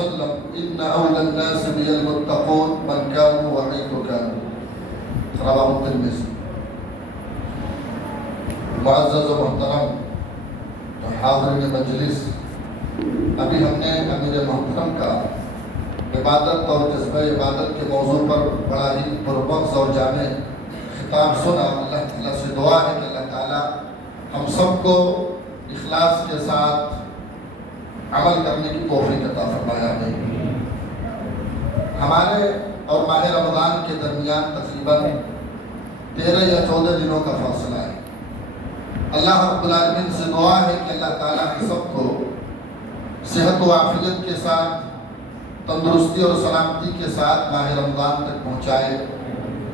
وسلم ان اولى الناس بالمتقون من كانوا وحيث كانوا. رواه الترمذی. معزز و محترم حاضرین مجلس، ابھی ہم نے امیر محترم کا عبادت اور جذبہ عبادت کے موضوع پر بڑا ہی پرمغز اور جامع خطاب سنا. اللہ تعالیٰ سے دعا ہے کہ اللہ تعالیٰ ہم سب کو اخلاص کے ساتھ عمل کرنے کی توفیق عطا فرمایا ہے. ہمارے اور ماہ رمضان کے درمیان تقریباً 13 یا 14 دنوں کا فاصلہ ہے. اللہ رب العالمین سے دعا ہے کہ اللہ تعالیٰ ہم سب کو صحت و عافیت کے ساتھ، تندرستی اور سلامتی کے ساتھ ماہ رمضان تک پہنچائے،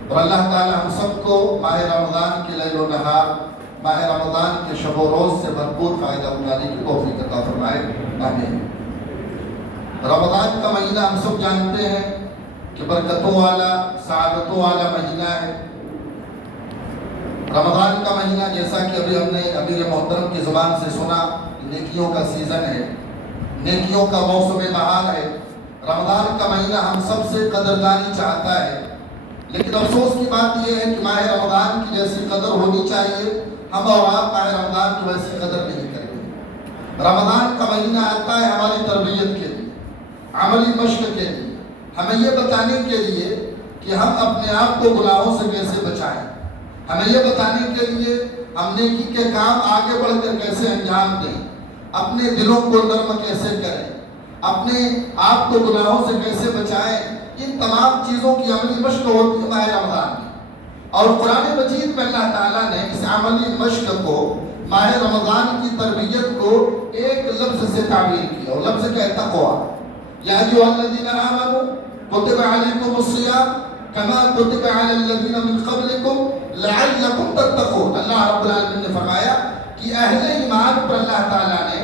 اور اللہ تعالیٰ ہم سب کو ماہ رمضان کے لیل و نہار، ماہ رمضان کے شب و روز سے بھرپور فائدہ اٹھانے کی توفیق عطا فرمائے. آمین. رمضان کا مہینہ ہم سب جانتے ہیں کہ برکتوں والا، سعادتوں والا مہینہ ہے. رمضان کا مہینہ جیسا کہ ابھی ہم نے امیر محترم کی زبان سے سنا، نیکیوں کا سیزن ہے، نیکیوں کا موسم بہار ہے. رمضان کا مہینہ ہم سب سے قدردانی چاہتا ہے، لیکن افسوس کی بات یہ ہے کہ ماہ رمضان کی جیسی قدر ہونی چاہیے ہم اور آپ ماہ رمضان کی ویسی قدر نہیں کریں. رمضان کا مہینہ آتا ہے ہماری تربیت کے لیے، عملی مشق کے لیے، ہمیں یہ بتانے کے لیے کہ ہم اپنے آپ کو گناہوں سے کیسے بچائیں، ہمیں یہ بتانے کے لیے ہم نیکی کے کام آگے بڑھ کر کیسے انجام دیں، اپنے دلوں کو نرم کیسے کریں، اپنے آپ کو گناہوں سے کیسے بچائیں. ان تمام چیزوں کی عملی مشق ہوتی ہے ماہ رمضان میں. اور قرآن مجید میں اللہ تعالیٰ نے اس عملی مشق کو، ماہ رمضان کی تربیت کو ایک لفظ سے تعبیر کیا، اور لفظ کیا ہے؟ تقویٰ. یا ایھا الذین آمنوا کتب علیکم الصیام کما کتب علی الذین من قبلکم لعلکم تتقون. اللہ رب العالمین نے فرمایا کہ اہل ایمان پر اللہ تعالیٰ نے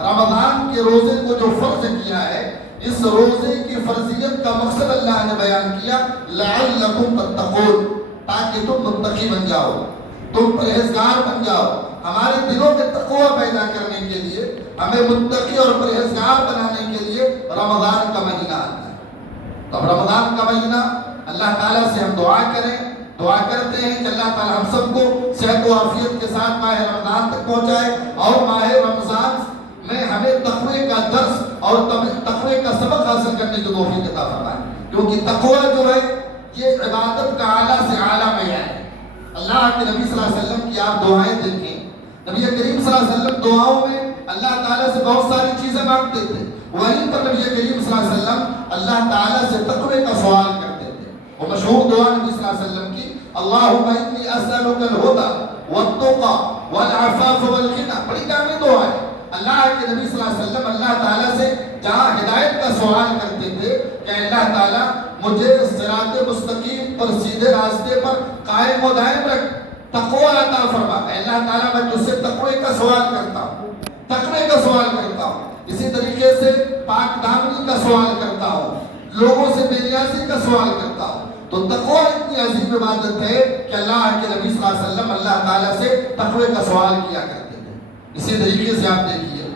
رمضان کے روزے کو جو فرض کیا ہے، اس روزے کی فرضیت کا مقصد اللہ نے بیان کیا، لعلکم تتقون، تاکہ تم متقی بن جاؤ، تم پرہیزگار بن جاؤ. ہمارے دلوں میں تقویٰ پیدا کرنے کے لیے، ہمیں متقی اور پرہیزگار بنانے کے لیے رمضان کا مہینہ آتا ہے. تو اب رمضان کا مہینہ اللہ تعالیٰ سے ہم دعا کریں، دعا کرتے ہیں کہ اللہ تعالیٰ ہم سب کو صحت و عافیت کے ساتھ ماہ رمضان تک پہنچائے، اور ماہ رمضان میں ہمیں تقوی کا درس اور تقوی کا سبق حاصل کرنے کی توفیق عطا فرمائے. کیونکہ تقوی جو ہے یہ عبادت کا اعلیٰ سے اعلیٰ معیار ہے. اللہ کے نبی صلی اللہ علیہ وسلم کی آپ دعائیں دیکھیں، نبی کریم صلی اللہ علیہ وسلم دعاؤں میں اللہ تعالیٰ سے بہت ساری چیزیں مانگتے تھے. وہیں پر نبی کریم صلی اللہ علیہ وسلم اللہ تعالیٰ سے تقوی کا سوال کرتے تھے. وہ مشہور دعا نبی صلی اللہ علیہ وسلم کی، اللہم انی اسألک الہدی والتقی والعفاف والغنی. بڑی جامع دعا ہے. اللہ کے نبی صلی اللہ علیہ وسلم اللہ تعالیٰ سے جہاں ہدایت کا سوال کرتے تھے کہ اللہ تعالیٰ مجھے صراط مستقیم پر، سیدھے راستے پر قائم و دائم رکھ، تقوی عطا فرما. اللہ تعالیٰ میں تجھ سے تقوی کا سوال کرتا ہوں، تقوی کا سوال کرتا ہوں. اسی طریقے سے پاک دامنی کا سوال کرتا ہوں، لوگوں سے بے نیازی کا سوال کرتا ہوں. تو تقوی اتنی عظیم عبادت ہے کہ اللہ کے نبی صلی اللہ علیہ وسلم اللہ تعالیٰ سے تقوی کا سوال کیا کرتے تھے. اسی طریقے سے آپ دیکھیے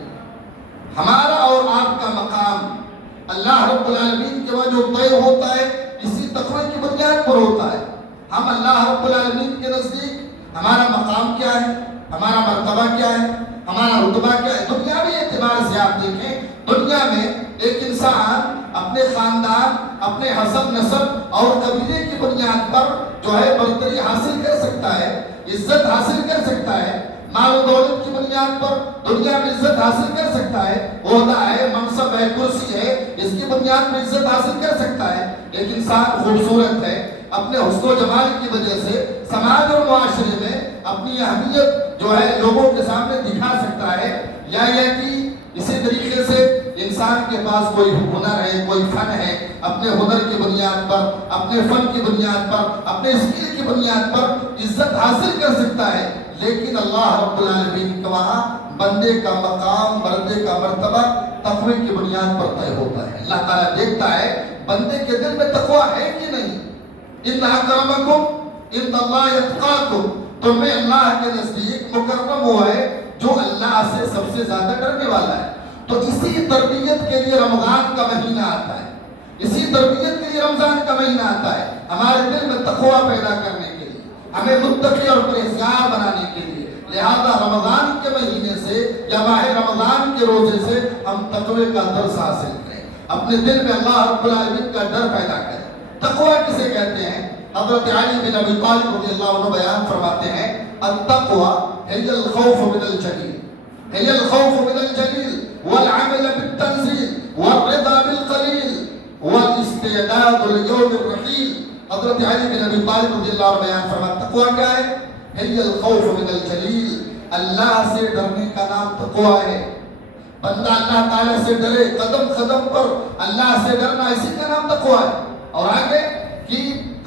ہمارا اور آپ کا مقام اللہ رب العالمین کے وہاں جو طے ہوتا ہے اسی تقوی کی بنیاد پر ہوتا ہے. ہم اللہ رب العالمین کے نزدیک ہمارا مقام کیا ہے، ہمارا مرتبہ کیا ہے، ہمارا رتبہ کیا ہے. دنیاوی اعتبار سے آپ دیکھیں، دنیا میں ایک انسان اپنے خاندان، اپنے حسب نسب اور قبیلے کی بنیاد پر جو ہے برتری حاصل کر سکتا ہے، عزت حاصل کر سکتا ہے، مال و دولت کی بنیاد پر دنیا میں عزت حاصل کر سکتا ہے، عہدہ ہے، منصب ہے، کرسی ہے، اس کی بنیاد پر عزت حاصل کر سکتا ہے. ایک انسان خوبصورت ہے، اپنے حسن و جمال کی وجہ سے سماج اور معاشرے میں اپنی اہمیت جو ہے لوگوں کے سامنے دکھا سکتا ہے. یا یہ کہ اسی طریقے سے انسان کے پاس کوئی ہنر ہے، کوئی فن ہے، اپنے ہنر کی بنیاد پر، اپنے فن کی بنیاد پر، اپنے اسکل کی بنیاد پر عزت حاصل کر سکتا ہے. لیکن اللہ رب العالمین کا وہاں بندے کا مقام، بندے کا مرتبہ تقوی کی بنیاد پر طے ہوتا ہے. اللہ تعالیٰ دیکھتا ہے بندے کے دل میں تقوی ہے کہ نہیں. ان اکرمکم عند اللہ اتقاکم، تم میں اللہ کے نزدیک مکرم وہ ہے جو اللہ سے سب سے زیادہ ڈرنے والا ہے. تو اسی تربیت کے لیے رمضان کا مہینہ آتا ہے، اسی تربیت کے لیے رمضان کا مہینہ آتا ہے، ہمارے دل میں تقویٰ پیدا کرنے کے لیے، ہمیں متقی اور پرہیزگار بنانے کے لیے۔ لہذا رمضان کے مہینے سے یا ماہ رمضان کے روزے سے ہم تقوی کا درس حاصل کریں، اپنے دل میں اللہ رب العالمین کا ڈر پیدا کریں۔ تقوی کسے کہتے ہیں؟ حضرت علی بن ابی طالب رضی اللہ عنہ بیان فرماتے ہیں، التقوی هي الخوف من الجلیل، هي الخوف من الجلیل والعمل بالتنزیل والرضا بالقلیل والاستعداد لیوم الرحیل۔ حضرت علی بن ابی طالب رضی اللہ عنہ بیان فرماتے ہیں تقوی کیا ہے؟ هي الخوف من الجلیل، اللہ سے ڈرنے کا نام تقوی ہے۔ بندہ اللہ تعالیٰ سے ڈرے، قدم قدم پر اللہ سے ڈرنا، اسی کا نام تقوی ہے۔ اور آگے کہ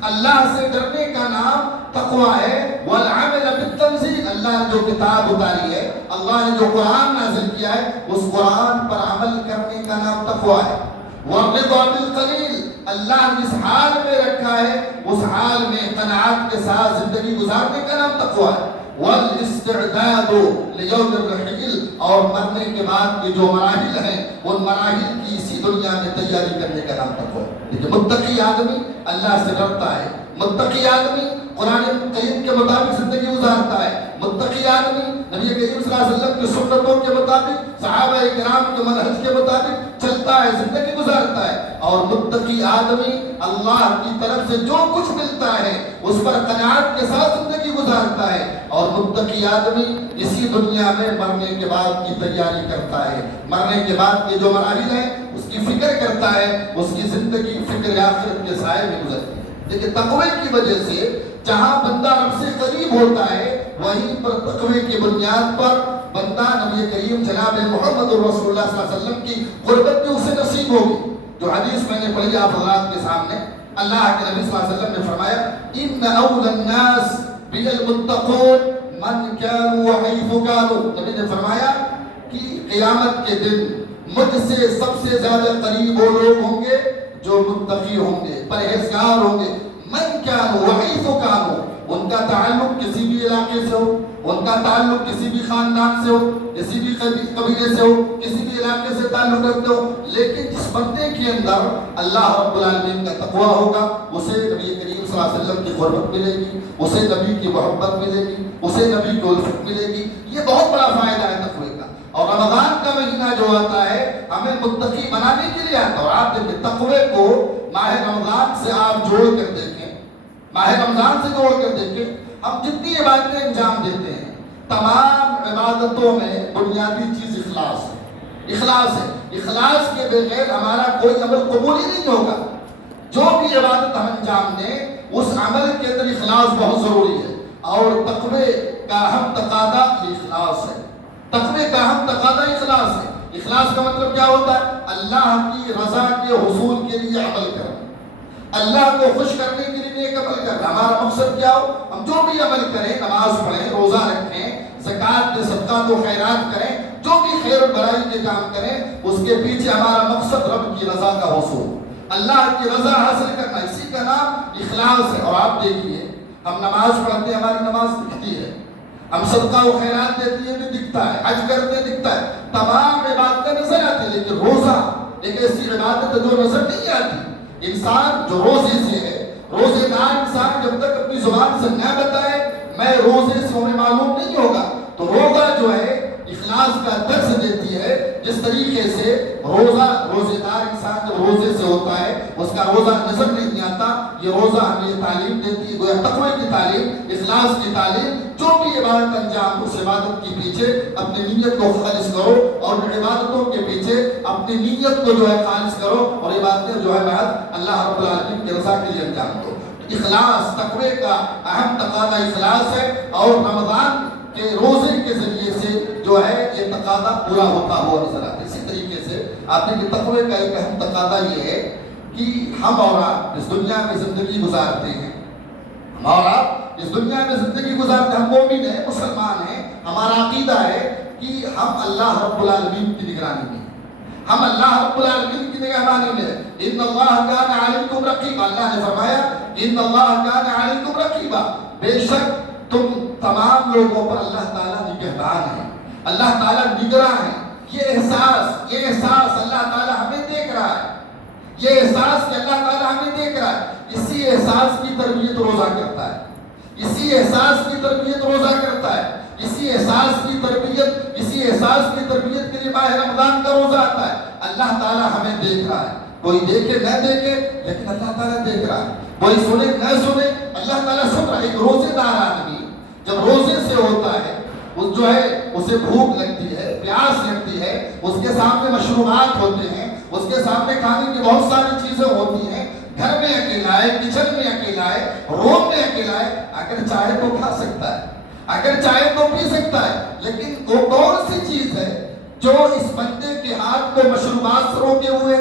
اللہ سے ڈرنے کا نام تقوی ہے، والعمل بالتنزیل، اللہ نے جو کتاب اتاری ہے، اللہ نے جو قرآن نازل کیا ہے، اس قرآن پر عمل کرنے کا نام تقوی ہے۔ والرضا بالقلیل، اللہ نے جس حال میں رکھا ہے اس حال میں قناعت کے ساتھ زندگی گزارنے کا نام تقوی ہے۔ والاستعداد لیوم الرحیل، اور مرنے کے بعد کی جو مراحل ہیں ان مراحل کی اسی دنیا میں تیاری کرنے کا نام تقوی ہے۔ لیکن متقی آدمی اللہ سے ڈرتا ہے، متقی آدمی قرآن کریم کے مطابق زندگی گزارتا ہے، متقی آدمی نبی کریم صلی اللہ علیہ وسلم کی سنتوں کے مطابق، صحابہ کرام کے منہج کے مطابق چلتا ہے، زندگی گزارتا ہے۔ اور متقی آدمی اللہ کی طرف سے جو کچھ ملتا ہے اس پر قناعت کے ساتھ زندگی گزارتا ہے۔ اور متقی آدمی اسی دنیا میں مرنے کے بعد کی تیاری کرتا ہے، مرنے کے بعد کے جو مراحل ہیں اس کی فکر کرتا ہے، اس کی زندگی فکر آخرت کے سائے میں گزرتی ہے۔ لیکن تقوی کی وجہ سے جہاں بندہ رب سے قریب ہوتا ہے وہیں پر تقوی کی بنیاد پر بندہ نبی کریم جناب محمد رسول اللہ صلی اللہ علیہ وسلم کی قربت بھی اسے نصیب ہوگی۔ جو حدیث میں نے پڑھی آپ حضرات کے سامنے، اللہ کے نبی صلی اللہ علیہ وسلم نے فرمایا ان اول الناس بالمتقون من كانوا وحيث كانوا، نبی نے فرمایا کہ قیامت کے دن مجھ سے سب سے زیادہ قریب وہ لوگ ہوں گے جو متقی ہوں گے، پرہیزگار ہوں گے۔ من كانوا وحيث كانوا، ان کا تعلق کسی بھی علاقے سے ہو، ان کا تعلق کسی بھی خاندان سے ہو، کسی بھی قبیلے سے ہو، کسی بھی علاقے سے تعلق رکھتے ہو، لیکن جس بندے کے اندر اللہ رب العالمین کا تقوی ہوگا اسے نبی کریم صلی اللہ علیہ وسلم کی قربت ملے گی، اسے نبی کی محبت ملے گی، اسے نبی کی الفت ملے گی۔ یہ بہت بڑا فائدہ ہے تقوی کا۔ اور رمضان کا مہینہ جو آتا ہے ہمیں متقی بنانے کے لیے آتا ہے۔ اور آپ دیکھیں تقوی کو ماہ رمضان سے آپ جوڑ کر دیکھیں، ماہ رمضان سے جوڑ کر دیکھیں، ہم جتنی عبادتیں انجام دیتے ہیں تمام عبادتوں میں بنیادی چیز اخلاص ہے، اخلاص ہے۔ اخلاص کے بغیر ہمارا کوئی عمل قبول ہی نہیں ہوگا۔ جو بھی عبادت ہم انجام دیں اس عمل کے اندر اخلاص بہت ضروری ہے۔ اور تقوی کا اہم تقاضا اخلاص ہے، تقوی کا اہم تقاضا اخلاص ہے۔ اخلاص کا مطلب کیا ہوتا ہے؟ اللہ کی رضا کے حصول کے لیے عمل کرنا، اللہ کو خوش کرنے کے لیے نیک عمل کرنا۔ ہمارا مقصد کیا ہو؟ ہم جو بھی عمل کریں، نماز پڑھیں، روزہ رکھیں، زکوٰۃ دیں، صدقات و خیرات کریں، جو بھی خیر و بھلائی کے کام کریں، اس کے پیچھے ہمارا مقصد رب کی رضا کا حصول، اللہ کی رضا حاصل کرنا، اسی کا نام اخلاص ہے۔ اور آپ دیکھیے ہم نماز پڑھتے ہیں، ہماری نماز دکھتی ہے، ہم صدقہ و خیرات دیتے ہیں بھی دکھتا ہے، حج کرتے ہیں دکھتا ہے، تمام عبادتیں نظر آتی ہیں، لیکن روزہ ایک ایسی عبادت ہے جو نظر نہیں آتی۔ انسان جو روزے سے ہے، روزے دار انسان جب تک اپنی زبان سے نہ بتائے میں روزے سے ہمیں معلوم نہیں ہوگا۔ تو روزہ جو ہے اخلاص کا درس دیتی ہے، جس طریقے سے روزے دار انسان جب روزے سے ہوتا ہے اس کا روزہ نظر نہیں آتا، یہ روزہ ہمیں تعلیم دیتی ہے، گویا تقوی کی تعلیم، اخلاص کی تعلیم۔ جو بھی عبادت انجام اس عبادت کے پیچھے اپنی نیت کو خالص کرو، اور عبادتوں کے پیچھے اپنی نیت کو جو ہے خالص کرو، اور عبادتیں جو ہے محض اللہ رب العالمین کی رضا کے لیے انجام دو۔ اخلاص تقوی کا اہم تقاضا اخلاص ہے، اور رمضان کہ روزے کے ذریعے سے جو ہے یہ تقاضا پورا ہوتا ہوا نظر آتا ہے۔ اسی طریقے سے آپ نے تقوی کا ایک اہم تقاضا یہ ہے کہ ہم اور آپ اس دنیا میں زندگی گزارتے ہیں، ہم اور آپ اس دنیا میں زندگی گزارتے ہیں، ہم مومن ہیں، مسلمان ہیں، ہمارا عقیدہ ہے کہ ہم اللہ رب العالمین کی نگرانی میں، ہم اللہ رب العالمین کی نگہبانی میں۔ ان اللہ کان علیکم رقیبا، اللہ نے فرمایا ان اللہ کان علیکم رقیبا، بے شک تم تمام لوگوں پر اللہ تعالیٰ نگہبان ہے، اللہ تعالیٰ نگراں ہے۔ یہ احساس اللہ تعالیٰ ہمیں دیکھ رہا ہے، یہ احساس کہ اللہ تعالیٰ ہمیں دیکھ رہا ہے، اسی احساس کی تربیت روزہ کرتا ہے، اسی احساس کی تربیت روزہ کرتا ہے، اسی احساس کی تربیت کے لیے ماہ رمضان کا روزہ آتا ہے۔ اللہ تعالیٰ ہمیں دیکھ رہا ہے، کوئی دیکھے نہ دیکھے لیکن اللہ تعالیٰ دیکھ رہا ہے، کوئی سنے نہ سنے اللہ تعالیٰ سن رہا ہے۔ ایک روزے دار آدمی جب روزے سے ہوتا ہے، اس جو ہے اسے بھوک لگتی ہے، پیاس لگتی ہے، اس کے سامنے مشروبات ہوتے ہیں، اس کے سامنے کھانے کی بہت ساری چیزیں ہوتی ہیں، گھر میں اکیلا ہے، کچن میں اکیلا ہے، روم میں اکیلا ہے، اگر چاہے تو کھا سکتا ہے، اگر چاہے تو پی سکتا ہے، لیکن وہ کون سی چیز ہے جو اس بندے کے ہاتھ کو مشروبات سے روکے ہوئے،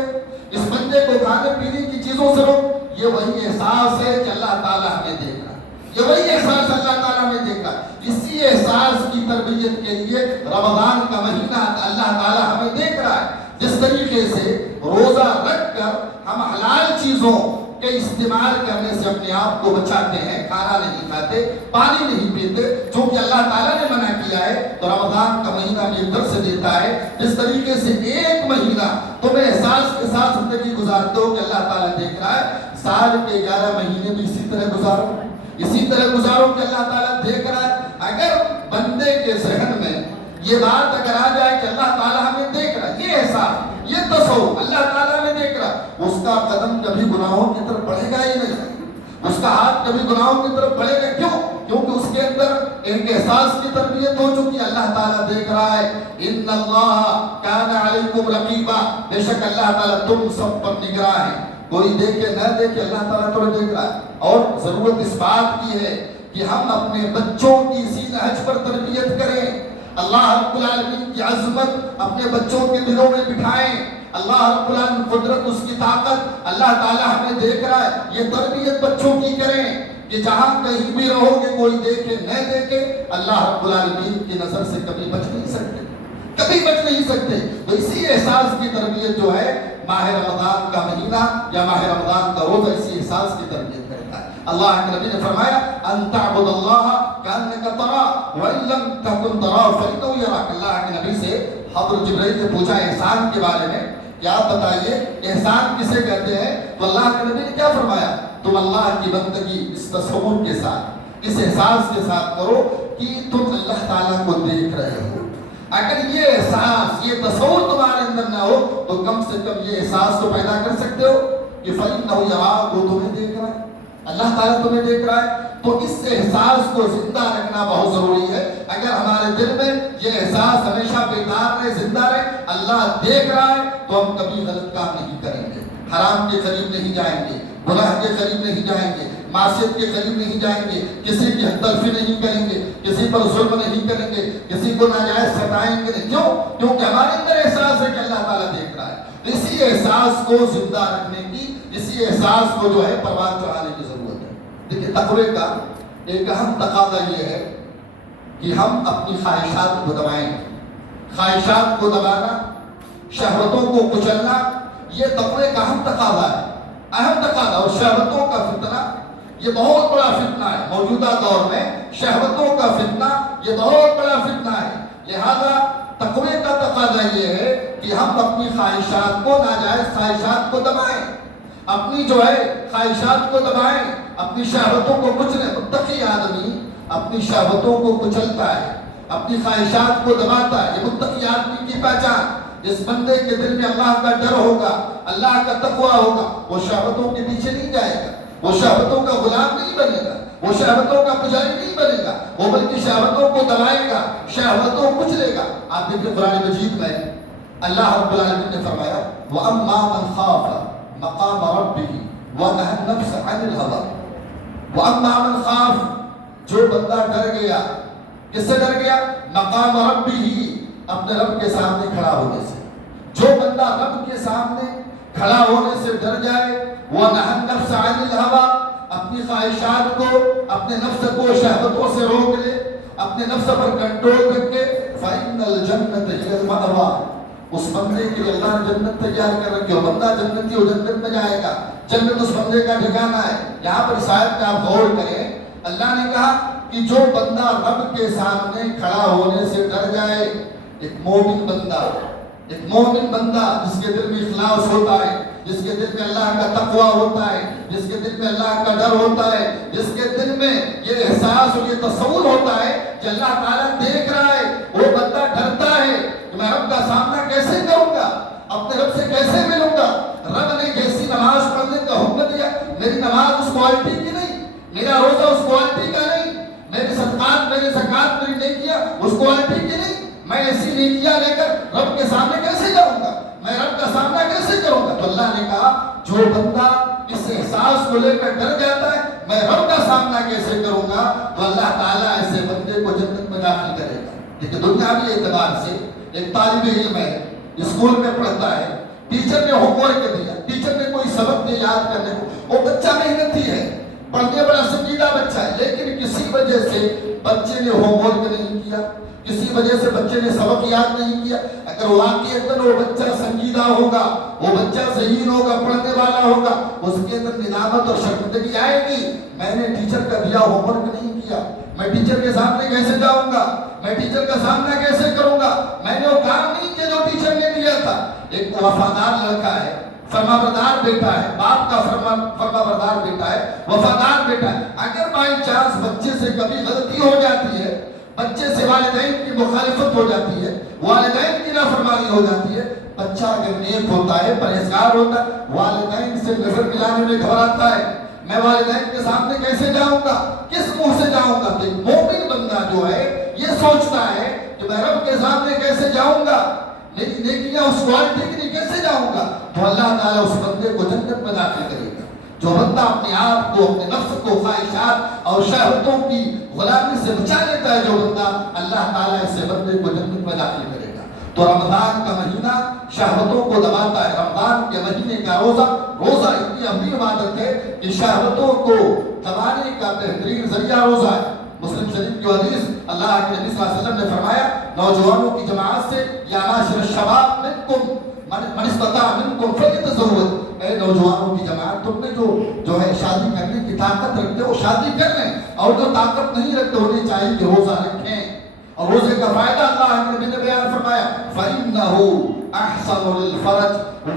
اس بندے کو کھانے پینے کی چیزوں سے روک؟ یہ وہی احساس ہے کہ اللہ تعالیٰ ہمیں دیکھ رہا ہے، یہ وہی احساس اللہ تعالیٰ ہمیں دیکھ رہا ہے۔ اسی احساس کی تربیت کے لیے رمضان کا مہینہ اللہ تعالیٰ ہمیں دیکھ رہا ہے۔ جس طریقے سے روزہ رکھ کر ہم حلال چیزوں کے استعمال کرنے سے اپنے آپ کو بچاتے ہیں، کھانا نہیں کھاتے، پانی نہیں پیتے، چونکہ اللہ تعالیٰ نے منع کیا ہے، تو رمضان کا مہینہ یہ درس دیتا ہے جس طریقے سے ایک مہینہ تم احساس کے ساتھ زندگی گزارتے ہو کہ اللہ تعالیٰ دیکھ رہا ہے، سال کے 11 مہینے بھی اسی طرح گزارو کہ اللہ تعالیٰ دیکھ رہا ہے۔ اگر بندے کے ذہن میں یہ بات اگر آ جائے کہ اللہ تعالیٰ ہمیں دیکھ رہا ہے، یہ احساس، یہ تصور اللہ تعالیٰ ہمیں دیکھ رہا ہے، اس کا قدم کبھی گناہوں کی طرف بڑھے گا ہی نہیں، اس کا ہاتھ کبھی گناہوں کی طرف بڑھے گا۔ کیوں؟ کیونکہ اس کے اندر ایک احساس کی تربیت ہو چکی ہے، اللہ تعالیٰ دیکھ رہا ہے۔ ان اللہ کان علیکم رقیبا، بے شک اللہ تعالیٰ تم سب پر نگراں ہے، کوئی دیکھے نہ دیکھے اللہ تعالیٰ تو دیکھ رہا ہے۔ اور ضرورت اس بات کی ہے کہ ہم اپنے بچوں کی اسی نہج پر تربیت کریں، اللہ رب العالمین کی عظمت اپنے بچوں کے دلوں میں بٹھائیں، اللہ رب العالمین قدرت، اس کی طاقت، اللہ تعالیٰ ہمیں دیکھ رہا ہے، یہ تربیت بچوں کی کریں کہ جہاں کہیں بھی رہو گے کوئی دیکھے نہ دیکھے اللہ رب العالمین کی نظر سے کبھی بچ نہیں سکتے، کبھی بچ نہیں سکتے۔ تو اسی احساس کی تربیت جو ہے ماہ رمضان کا مہینہ یا ماہ رمضان کا روزہ اسی احساس کی تربیت کرتا ہے۔ اللہ کے نبی نے فرمایا ان تعبد اللہ کانک تراہ وان لم تکن تراہ فانہ یراک۔ اللہ کے نبی سے حضرت جبرائیل نے پوچھا احسان کے بارے میں کہ آپ بتائیے احسان کسے کہتے ہیں؟ تو اللہ کے نبی نے کیا فرمایا؟ تم اللہ کی بندگی اس تصور کے ساتھ، اس احساس کے ساتھ کرو کہ تم اللہ تعالیٰ کو دیکھ رہے ہو۔ اگر یہ احساس، یہ تصور تمہارے اندر نہ ہو تو کم سے کم یہ احساس تو پیدا کر سکتے ہو کہ فَإِنَّهُ يَرَاكَ، وہ تمہیں دیکھ رہا ہے، اللہ تعالیٰ تمہیں دیکھ رہا ہے۔ تو اس احساس کو زندہ رکھنا بہت ضروری ہے۔ اگر ہمارے دل میں یہ احساس ہمیشہ بیدار رہے، زندہ رہے، اللہ دیکھ رہا ہے، تو ہم کبھی غلط کام نہیں کریں گے، حرام کے قریب نہیں جائیں گے، گناہ کے قریب نہیں جائیں گے، معصیت کے قریب نہیں جائیں گے، کسی کی حد تلفی نہیں کریں گے، کسی پر ظلم نہیں کریں گے، کسی کو ناجائز ستائیں گے نہیں۔ کیوں؟ کیونکہ ہمارے اندر احساس ہے کہ اللہ تعالیٰ دیکھ رہا ہے۔ اسی احساس کو زندہ رکھنے کی، اسی احساس کو جو ہے پروان چڑھانے کی ضرورت ہے۔ دیکھیں تقوی کا ایک اہم تقاضا یہ ہے کہ ہم اپنی خواہشات کو دبائیں، خواہشات کو دبانا، شہوتوں کو کچلنا، یہ تقوی کا اہم تقاضا ہے، اہم تقاضا۔ اور شہوتوں کا فتنہ یہ بہت بڑا فتنہ ہے موجودہ دور میں، شہوتوں کا فتنہ یہ بہت بڑا فتنہ ہے۔ لہذا تقوی کا تقاضا یہ ہے کہ ہم اپنی خواہشات کو، ناجائز خواہشات کو دبائیں، اپنی جو ہے خواہشات کو دبائیں، اپنی شہوتوں کو کچلیں۔ متقی آدمی اپنی شہوتوں کو کچلتا ہے، اپنی خواہشات کو دباتا ہے، یہ متقی آدمی کی پہچان۔ جس بندے کے دل میں اللہ کا ڈر ہوگا، اللہ کا تقوی ہوگا، وہ شہوتوں کے پیچھے نہیں جائے گا، وہ شہوتوں کا غلام نہیں بنے گا، وہ شہوتوں کا پجاری نہیں بنے گا، وہ بلکہ شہوتوں کو دبائے گا، شہوتوں کو کچلے گا۔ آپ دیکھیں قرآن مجید میں اللہ رب العالمین نے فرمایا وَأَمَّا مَنْ خَافَ مَقَامَ رَبِّهِ وَنَهَى النَّفْسَ عَنِ الْهَوَىٰ۔ وَأَمَّا مَنْ خَافَ، جو بندہ ڈر گیا، کس سے ڈر گیا؟ مقام ربِّهِ، اپنے رب کے سامنے کھڑا ہونے سے۔ جو بندہ رب کے سامنے کھڑا ہونے سے ڈر جائے، وَنَهَى النَّفْسَ عَنِ الْهَوَىٰ، اپنی خواہشات کو، اپنے نفس کو شہوتوں سے روک لے، اپنے نفس پر کنٹرول رکھ کے، فَإِنَّ الْجَنَّةَ هِيَ الْمَأْوَىٰ، اس بندے کے لیے اللہ نے جنت تیار کر رکھی ہو۔ بندہ جنتی ہو، جنت میں جائے گا، جنت اس بندے کا ٹھکانہ ہے۔ یہاں پر اس آیت میں آپ غور کریں، اللہ نے کہا کہ جو بندہ رب کے سامنے کھڑا ہونے سے ڈر جائے، ایک مومن بندہ ایک مومن بندہ جس کے دل میں اخلاص ہوتا ہے، جس کے دل میں اللہ کا تقوی ہوتا ہے، جس کے دل میں اللہ کا ڈر ہوتا ہے، جس کے دل میں یہ احساس اور یہ تصور ہوتا ہے کہ اللہ تعالیٰ دیکھ رہا ہے، وہ بندہ ڈرتا ہے کہ میں رب کا سامنا کیسے کروں گا، اپنے رب سے کیسے ملوں گا۔ رب نے جیسی نماز پڑھنے کا حکم دیا، میری نماز اس کوالٹی کی نہیں، میرا روزہ اس کوالٹی کا نہیں، میری صدقات، میری زکات، میری نیکیاں اس کوالٹی کی نہیں، میں ایسی نیکیاں لے کر رب کے سامنے کیسے جاؤں گا، میں رب کا سامنا کیسے کروں گا۔ تو اللہ نے کہا جو بندہ اس احساس کو لے کر ڈر جاتا ہے میں رب کا سامنا کیسے کروں گا، تو اللہ تعالیٰ ایسے بندے کو جنت میں داخل کرے گا۔ لیکن دنیاوی اعتبار سے ایک طالب علم ہے، اسکول میں پڑھتا ہے، ٹیچر نے ہوم ورک دیا، ٹیچر نے کوئی سبق دیا یاد کرنے کو، وہ بچہ محنتی ہے، پڑھنے بڑا سنجیدہ بچہ ہے، لیکن کسی وجہ سے بچے نے ہوم ورک نہیں کیا، کسی وجہ سے بچے نے سبق یاد نہیں کیا۔ اگر واقعتاً وہ بچہ سنجیدہ ہوگا، وہ بچہ ذہین ہوگا، پڑھنے والا ہوگا، اس کے اندر ندامت اور شرمندگی آئے گی، میں نے ٹیچر کا دیا ہوم ورک نہیں کیا، میں ٹیچر کے سامنے کیسے جاؤں گا، میں ٹیچر کا سامنا کیسے کروں گا، میں نے وہ کام نہیں کیا جو ٹیچر نے دیا تھا۔ ایک وفادار لڑکا ہے، فرما بردار بیٹا ہے، باپ کا فرما بردار بیٹا ہے، وفادار بیٹا ہے، اگر بائی چانس بچے سے کبھی غلطی ہو جاتی ہے، بچے سے والدین کی مخالفت ہو جاتی ہے، والدین کی نافرمانی ہو جاتی ہے، بچہ اگر نیک ہوتا ہے، پرہیزگار ہوتا ہے، والدین سے نظر ملانے میں گھبراتا ہے، میں والدین کے سامنے کیسے جاؤں گا، کس منہ سے جاؤں گا۔ تو مومن بندہ جو ہے یہ سوچتا ہے کہ میں رب کے سامنے کیسے جاؤں گا، میری نیکیاں اس کوالٹی کے لیے کیسے جاؤں گا، تو اللہ تعالیٰ اس بندے کو جنت میں داخل کرے گا۔ جو بندہ اپنے آپ کو، اپنے نفس کو خواہشات اور شہوتوں کی غلامی سے بچا لیتا ہے، جو بندہ، اللہ تعالیٰ اسے بندے کو جنت میں داخل کرے گا۔ تو رمضان کا مہینہ شہوتوں کو دباتا ہے، رمضان کے مہینے کا روزہ اتنی اہم عبادت ہے کہ شہوتوں کو دبانے کا بہترین ذریعہ روزہ ہے۔ مسلم شریف کی حدیث، اللہ کے نبی صلی اللہ علیہ وسلم نے فرمایا، نوجوانوں کی جماعت سے، یا معاشر الشباب منکم من استطاع منکم فلیتزوج، اے نوجوانوں کی جماعت، تم میں جو ہے شادی کرنے کی طاقت رکھتے ہو شادی کر لیں، اور جو طاقت نہیں رکھتے انہیں چاہیے کہ روزہ رکھیں۔ اور روزے کا فائدہ اللہ کے نبی نے بیان فرمایا، فَإِنَّهُ أَحْسَنُ لِلْفَرْجِ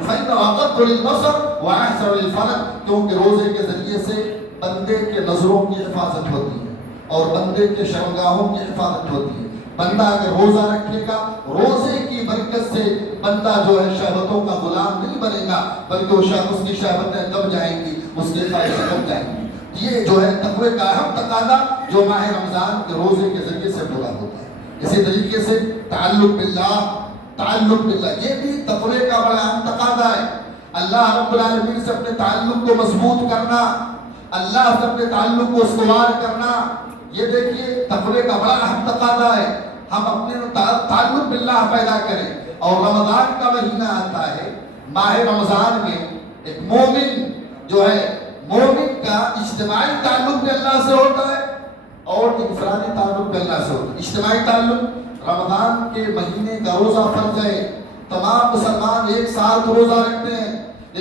فَإِنَّهُ أَغَضُّ لِلْبَصَرِ وَأَحْسَنُ لِلْفَرْجِ، کیونکہ روزے کے ذریعے سے بندے کے نظروں کی حفاظت ہوتی ہے اور بندے کے شرمگاہوں کی حفاظت ہوتی ہے۔ بندہ اگر روزہ رکھے گا، روزے کی برکت سے بندہ جو ہے شہوتوں کا غلام نہیں بنے گا، بلکہ اس کی شہوتیں دب جائیں گی، اس کی خواہشیں دب جائیں گی۔ یہ جو ہے تقوی کا اہم تقاضا جو ماہ رمضان کے روزے کے ذریعے سے پورا ہوتا ہے۔ اسی طریقے سے تعلق باللہ یہ بھی تقوی کا بڑا اہم تقاضا ہے۔ اللہ رب العالمین سے اپنے تعلق کو مضبوط کرنا، اللہ سے اپنے تعلق کو استوار کرنا، یہ دیکھیے تقوی کا بڑا اہم تقاضا ہے۔ ہم اپنے تعلق باللہ پیدا کریں، اور رمضان کا مہینہ آتا ہے، ماہ رمضان میں ایک مومن جو ہے، مومن کا اجتماعی تعلق بھی اللہ سے ہوتا ہے اور انفرادی تعلق بھی اللہ سے ہوتا ہے۔ اجتماعی تعلق، رمضان کے مہینے کا روزہ فرض ہے، تمام مسلمان ایک ساتھ روزہ رکھتے ہیں،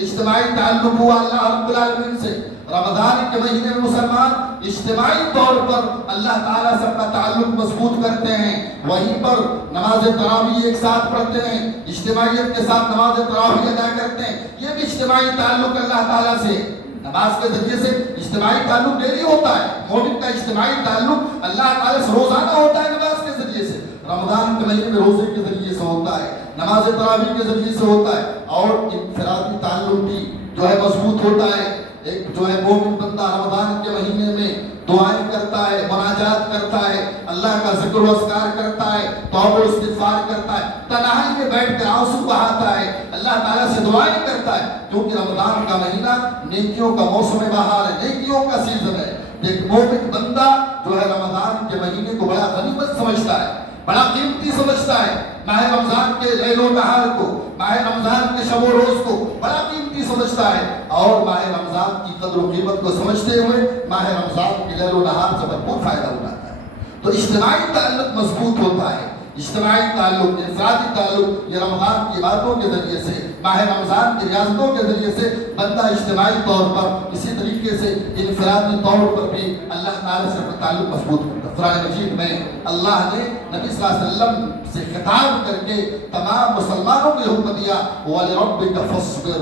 اجتماعی تعلق ہوا اللہ رب العالمین سے۔ رمضان کے مہینے میں مسلمان اجتماعی طور پر اللہ تعالیٰ سے اپنا تعلق مضبوط کرتے ہیں، وہیں پر نماز تراویح ایک ساتھ پڑھتے ہیں، اجتماعیت کے ساتھ نماز تراویح ادا کرتے ہیں، یہ بھی اجتماعی تعلق اللہ تعالیٰ سے۔ نماز کے ذریعے سے اجتماعی تعلق ڈیلی ہوتا ہے، مومن کا اجتماعی تعلق اللہ تعالیٰ سے روزانہ ہوتا ہے نماز کے ذریعے سے، رمضان کے مہینے میں روزے کے ذریعے سے ہوتا ہے، نماز تراویح کے ذریعے سے ہوتا ہے، اور انفرادی تعلق بھی جو ہے مضبوط ہوتا ہے۔ ایک جو ہے مومن بندہ رمضان کے مہینے میں دعائیں کرتا ہے، مناجات کرتا ہے، اللہ کا ذکر و اذکار کرتا ہے، توبہ و استغفار کرتا ہے، تنہائی میں بیٹھ کر آنسو بہاتا ہے، اللہ تعالیٰ سے دعائیں کرتا ہے، کیونکہ رمضان کا مہینہ نیکیوں کا موسم بہار ہے، نیکیوں کا سیزن ہے۔ ایک مومن بندہ جو ہے رمضان کے مہینے کو بڑا غنیمت سمجھتا ہے، بڑا قیمتی سمجھتا ہے، ماہ رمضان کے لیل و نہار کو، ماہ رمضان کے شب و روز کو بڑا قیمتی سمجھتا ہے، اور ماہ رمضان کی قدر و قیمت کو سمجھتے ہوئے ماہ رمضان کے لیل و نہار سے بھرپور فائدہ اٹھاتا ہے۔ تو اجتماعی تعلق مضبوط ہوتا ہے، اجتماعی تعلق، انفرادی تعلق، یہ رمضان کی عبادتوں کے ذریعے سے، ماہ رمضان کی ریاضتوں کے ذریعے سے بندہ اجتماعی طور پر، اسی طریقے سے انفرادی طور پر بھی اللہ تعالیٰ سے تعلق مضبوط ہوتا ہے۔ قرآن مجید میں اللہ نے نبی صلی اللہ علیہ وسلم سے خطاب کر کے تمام مسلمانوں کو حکم دیا وَلِرَبِّكَ فَاصْبِرْ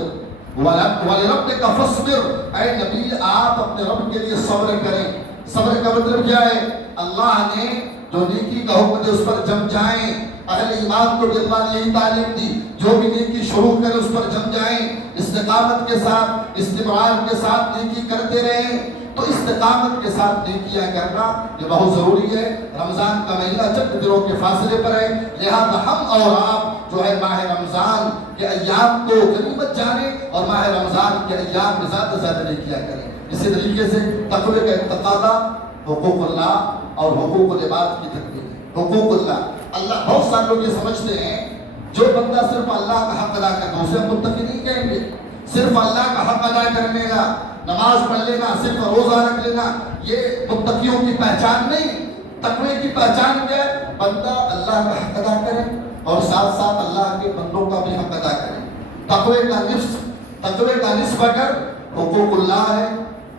وَلِرَبِّكَ فَاصْبِرْ، اے نبی آپ اپنے رب کے لیے صبر کریں۔ صبر کا مطلب کیا ہے؟ اللہ نے جو نیکی کا حکم دے اس پر جم جائیں۔ اہل ایمان کو بھی اللہ نے یہی تعلیم دی، جو بھی نیکی شروع کرے اس پر جم جائیں، استقامت کے ساتھ استمرار کے ساتھ نیکی کرتے رہیں۔ تو استقامت کے ساتھ نیکیاں کرنا یہ بہت ضروری ہے۔ رمضان کا مہینہ چند دنوں کے فاصلے پر ہے، لہذا ہم اور آپ جو ہے ماہ رمضان کے ایام کو غنیمت جانیں اور ماہ رمضان کے ایام میں زیادہ سے زیادہ نیکیاں کریں۔ اسی طریقے سے تقوی کا تقاضا حقوق اللہ اور حقوق العباد کی تکمیل ہے۔ حقوق اللہ بہت سارے لوگ یہ سمجھتے ہیں جو بندہ صرف اللہ کا حق ادا کرنا اسے متقی نہیں کہیں گے، صرف اللہ کا حق ادا کرنے کا، نماز پڑھ لینا، صرف روزہ رکھ لینا، یہ متقیوں کی پہچان نہیں۔ تقوی کی پہچان کیا ہے؟ بندہ اللہ کا حق ادا کرے اور ساتھ ساتھ اللہ کے بندوں کا بھی حق ادا کرے۔ تقوی کا نصف اگر حقوق اللہ ہے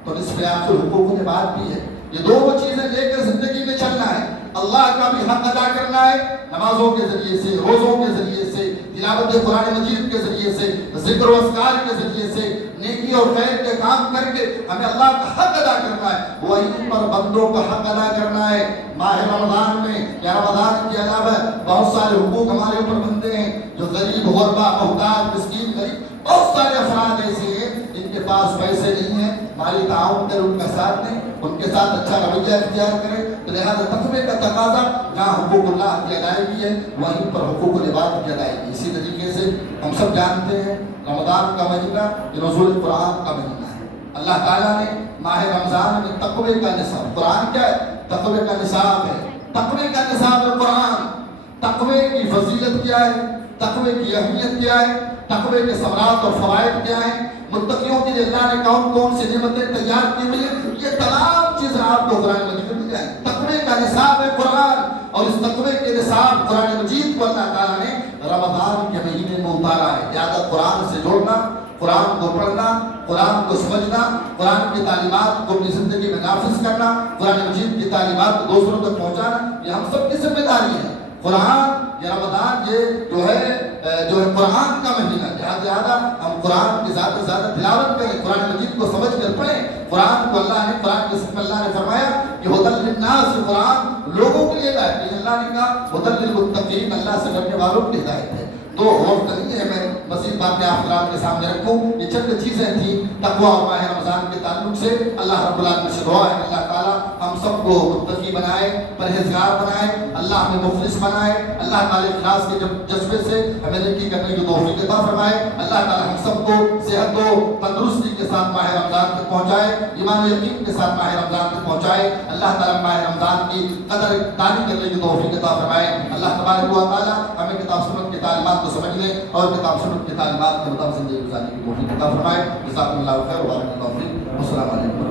تو نصف آخر حقوق العباد بھی ہے۔ یہ دو چیزیں لے کر زندگی میں چلنا ہے۔ اللہ کا بھی حق ادا کرنا ہے، نمازوں کے ذریعے سے، روزوں کے ذریعے سے، تلاوت قرآن مجید کے ذریعے سے، ذکر و اذکار کے ذریعے سے، نیکی اور خیر کے کام کر کے ہمیں اللہ کا حق ادا کرنا ہے۔ وہیں پر بندوں کا حق ادا کرنا ہے۔ ماہ رمضان میں یا رمضان کے علاوہ بہت سارے حقوق ہمارے اوپر بنتے ہیں، جو غریب، غربا، محتاج، مسکین، غریب، بہت سارے افراد ایسے ہیں جن کے پاس پیسے نہیں ہیں، مالی تعاون کریں، ان کا ساتھ دیں، ان کے ساتھ اچھا رویہ اختیار کریں۔ تو لہذا تقوی کا تقاضا جہاں حقوق اللہ کی ادائیگی ہے وہیں پر حقوق العباد کی ادائیگی۔ اسی طریقے سے ہم سب جانتے ہیں رمضان کا مہینہ یہ نزول قرآن کا مہینہ ہے۔ اللہ تعالیٰ نے ماہ رمضان میں تقوی کا نصاب، قرآن کیا ہے؟ تقوی کا نصاب ہے۔ تقوی کا نصاب ہے قرآن۔ تقوی کی فضیلت کیا ہے؟ تقوی کی اہمیت کیا ہے؟ تقوی کے ثمرات اور فوائد کیا ہیں؟ متقیوں کے لیے اللہ نے کون کون سی نعمتیں تیار کی ہوئی ہیں؟ یہ تمام چیزیں آپ کو قرآن مجید میں مل جائیں۔ تقوی کا نصاب ہے قرآن، اور اس تقوی کے نصاب قرآن مجید کو اللہ تعالیٰ نے رمضان کے مہینے میں اتارا ہے۔ لہٰذا قرآن سے جوڑنا، قرآن کو پڑھنا، قرآن کو سمجھنا، قرآن کی تعلیمات کو اپنی زندگی میں نافذ کرنا، قرآن مجید کی تعلیمات کو دوسروں تک پہنچانا، یہ ہم سب کی ذمہ داری ہے۔ قرآن یا رمضان یہ جو ہے قرآن کا مہینہ، لہٰذا ہم قرآن کی زیادہ سے زیادہ تلاوت کریں، قرآن مجید کو سمجھ کر پڑھیں۔ قرآن کو اللہ نے، قرآن کے ساتھ اللہ نے فرمایا کہ ہدی للناس، قرآن لوگوں کے لیے ہدایت ہے۔ اللہ نے کہا ہدی للمتقین، اللہ سے ڈرنے والوں کے لیے ہدایت ہے۔ تو وقت نہیں ہے میں مزید باتیں آپ کے سامنے رکھوں، یہ چند چیزیں تھیں تقویٰ اور ماہ رمضان کے تعلق سے۔ اللہ رب العالمین سے دعا ہے کہ اللہ تعالیٰ ہم سب کو متقی بنائے، پرہیزگار بنائے، اللہ ہمیں مخلص بنائے، اللہ تعالیٰ اخلاص کے جذبے سے ہمیں نیکی کرنے کی توفیق عطا فرمائے۔ اللہ تعالیٰ ہم سب کو صحت و تندرستی کے ساتھ ماہ رمضان تک پہنچائے، ایمان و یقین کے ساتھ ماہ رمضان تک پہنچائے۔ اللہ تعالیٰ ماہ رمضان کی قدر دانی کرنے کی توفیق عطا فرمائے۔ اللہ تبارک و تعالیٰ ہمیں کتاب سنت کی تعلیمات کو سمجھنے اور کتاب سنت کی تعلیمات کے مطابق زندگی گزارنے کی توفیق عطا فرمائے۔ جزاکم اللہ خیر و بارک اللہ فیک۔ السلام علیکم۔